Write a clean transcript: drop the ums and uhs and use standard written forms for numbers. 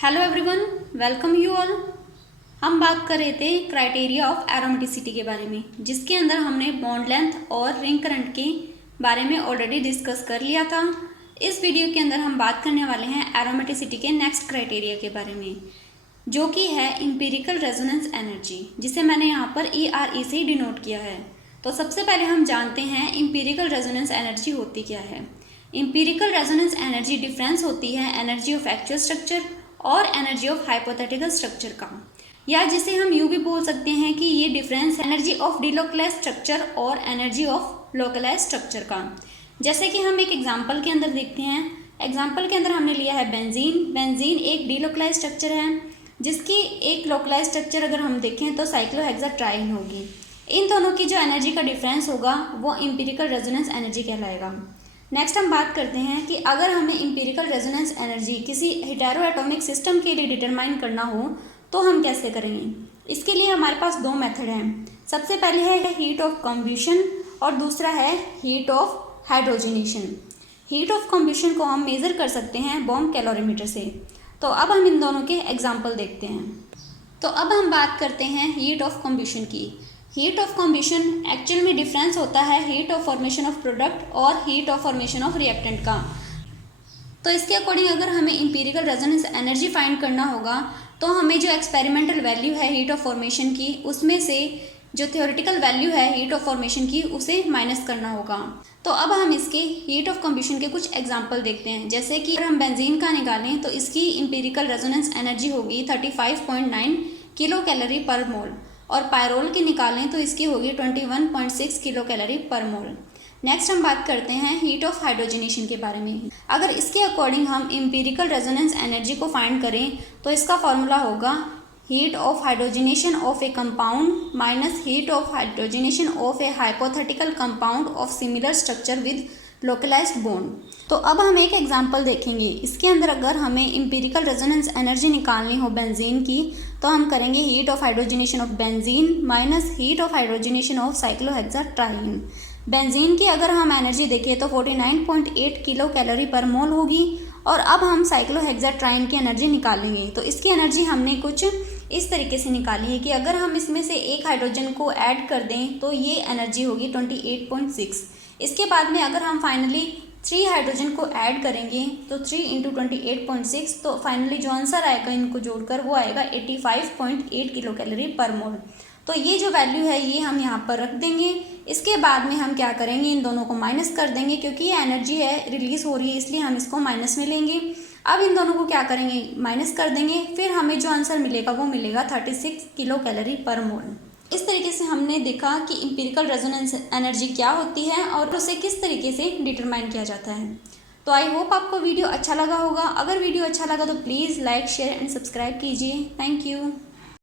Hello everyone, welcome you all. हम बात कर रहे थे क्राइटेरिया ऑफ एरोमेटिसिटी के बारे में, जिसके अंदर हमने बॉन्ड लेंथ और रिंग करंट के बारे में ऑलरेडी डिस्कस कर लिया था। इस वीडियो के अंदर हम बात करने वाले हैं एरोमेटिसिटी के नेक्स्ट क्राइटेरिया के बारे में, जो कि है एम्पिरिकल रेजोनेंस एनर्जी, जिसे मैंने यहाँ पर ERE से डिनोट किया है। तो सबसे पहले हम जानते हैं एम्पिरिकल रेजोनेंस एनर्जी होती क्या है। एम्पिरिकल रेजोनेंस एनर्जी डिफरेंस होती है एनर्जी ऑफ एक्चुअल स्ट्रक्चर और एनर्जी ऑफ हाइपोथेटिकल स्ट्रक्चर का, या जिसे हम यूँ भी बोल सकते हैं कि ये difference energy of delocalised structure और एनर्जी ऑफ लोकलाइज्ड स्ट्रक्चर का। जैसे कि हम एक एग्जांपल के अंदर देखते हैं। एग्जांपल के अंदर हमने लिया है बेंजीन। बेंजीन एक डिलोकलाइज्ड स्ट्रक्चर है, जिसकी एक लोकलाइज्ड स्ट्रक्चर अगर हम देखें तो साइक्लोहेक्साट्राईन होगी। इन दोनों की जो एनर्जी का डिफरेंस होगा वो एम्पिरिकल रेजोनेंस एनर्जी कहलाएगा। नेक्स्ट हम बात करते हैं कि अगर हमें एम्पिरिकल रेजोनेंस एनर्जी किसी हेटेरो एटॉमिक सिस्टम के लिए डिटरमाइन करना हो तो हम कैसे करेंगे। इसके लिए हमारे पास दो मेथड हैं। सबसे पहले है हीट ऑफ कम्ब्यूशन और दूसरा है heat of hydrogenation. Heat of combustion को हम मेज़र कर सकते हैं बॉम्ब कैलोरीमीटर से। तो अब हम इन दोनों के एग्जाम्पल देखते हैं। तो अब हम बात करते हैं हीट ऑफ कम्ब्यूशन की। हीट ऑफ कम्ब्यूशन एक्चुअल में डिफरेंस होता है heat of formation of product और heat of formation of reactant का। तो इसके अकॉर्डिंग अगर हमें एम्पिरिकल रेजोनेंस एनर्जी फाइंड करना होगा तो हमें जो एक्सपेरिमेंटल वैल्यू है हीट ऑफ फॉर्मेशन की, उसमें से जो थ्योरेटिकल वैल्यू है हीट ऑफ फॉर्मेशन की, उसे माइनस करना होगा। तो अब हम इसके हीट ऑफ कम्ब्यूशन के कुछ एग्जाम्पल देखते हैं। जैसे कि अगर हम बेंजीन का निकालें तो इसकी एम्पिरिकल रेजोनेंस एनर्जी होगी 35.9 किलो कैलोरी पर मोल, और पायरोल की निकालें तो इसकी होगी 21.6 किलो कैलोरी पर मोल। नेक्स्ट हम बात करते हैं हीट ऑफ हाइड्रोजनेशन के बारे में। अगर इसके अकॉर्डिंग हम एम्पिरिकल रेजोनेंस एनर्जी को फाइंड करें तो इसका फॉर्मूला होगा heat of hydrogenation of a compound minus heat of hydrogenation of a hypothetical compound of similar structure with localised bond. तो अब हम एक एग्जांपल देखेंगे। इसके अंदर अगर हमें एम्पिरिकल रेजोनेंस एनर्जी निकालनी हो बेंजीन की तो हम करेंगे heat of hydrogenation of benzene minus heat of hydrogenation of cyclohexatriene. Benzene की अगर हम एनर्जी देखें तो 49.8 किलो कैलोरी पर मोल होगी, और अब हम साइक्लोहेक्साट्राईन की एनर्जी निकालेंगे। तो इसकी एनर्जी हमने कुछ इस तरीके से निकाली है कि अगर हम इसमें से एक हाइड्रोजन को ऐड कर दें तो ये एनर्जी होगी 28.6। इसके बाद में अगर हम फाइनली 3 हाइड्रोजन को ऐड करेंगे तो 3 × 28.6, तो फाइनली जो आंसर आएगा इनको जोड़कर वो आएगा 85.8 किलो कैलोरी पर मोल। तो ये जो वैल्यू है ये हम यहाँ पर रख देंगे। इसके बाद में हम क्या करेंगे, इन दोनों को माइनस कर देंगे, क्योंकि ये एनर्जी है रिलीज हो रही है इसलिए हम इसको माइनस में लेंगे। अब इन दोनों को क्या करेंगे, माइनस कर देंगे, फिर हमें जो आंसर मिलेगा वो मिलेगा 36 किलो कैलोरी पर मोल। इस तरीके से हमने देखा कि एम्पिरिकल रेजोनेंस एनर्जी क्या होती है और उसे किस तरीके से डिटरमाइन किया जाता है। तो आई होप आपको वीडियो अच्छा लगा होगा। अगर वीडियो अच्छा लगा तो please like, share and subscribe कीजिए। Thank you.